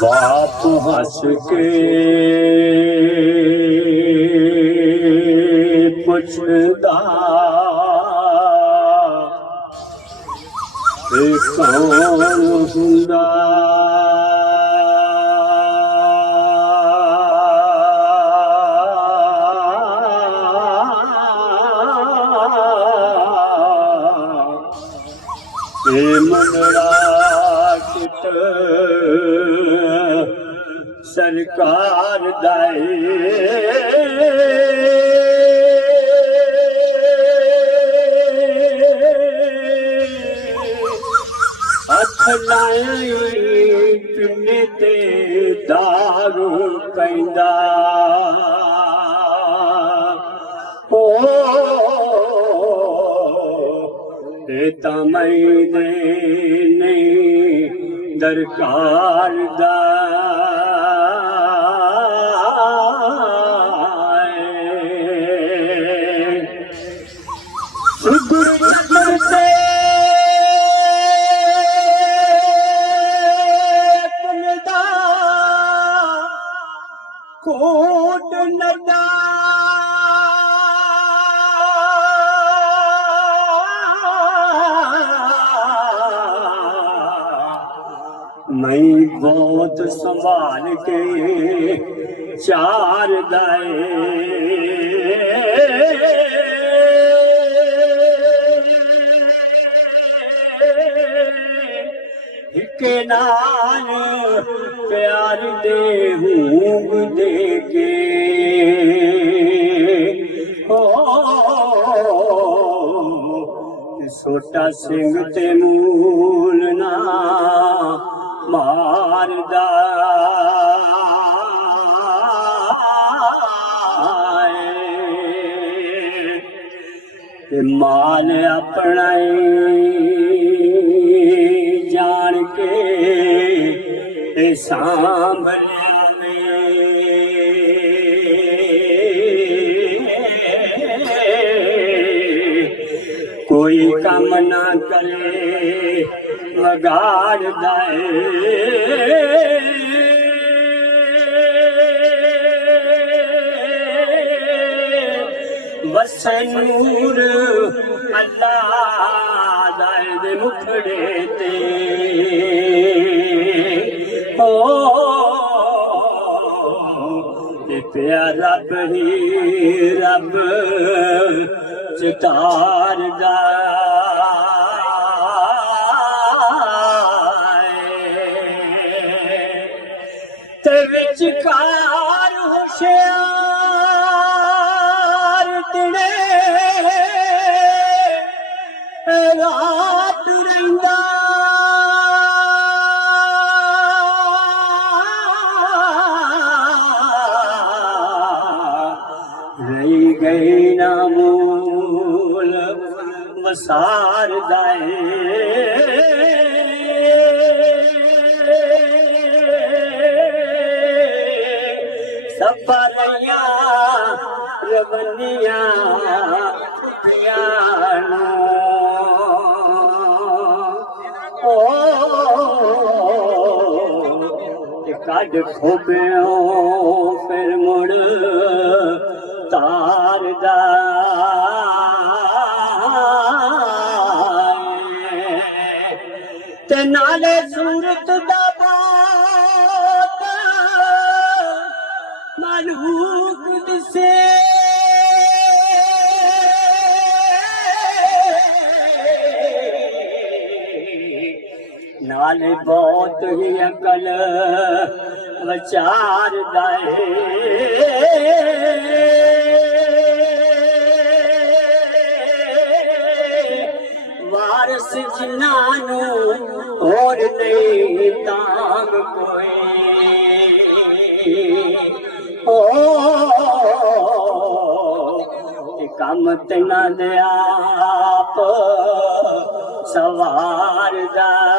बाप हंस के पुछदा कौन हुंदा मनड़ा किट सरकार दाए हथ लाए चुने ते दारू पैंदा मैंने नहीं दरकार दा कोट नदा मैं बहुत संभाल के चार दाए के नाल प्यार दे हूंग दे के हो छोटा सिंह ते मूल ना मारदा माल अपना जान के सांभलिया कोई कम ना करे मगाड़ दाए वसनूर अल्लाह दाए दे मुखड़े ते ओ प्यारा रब ही रब चितार दा ते विचकार होशियार तिने रात रहिंदा रही गई ना मूल वसार दाए सबरिया रवनिया पियानो ओ कद खोबियो फिर मुड़ तार दा ते नाले सूरत दा बात मालूक दिसे नाले बहुत ही अकल विचार दाए वारस जिन्नानू और नहीं तांग कोई ओ कम तना दे आप सवार दा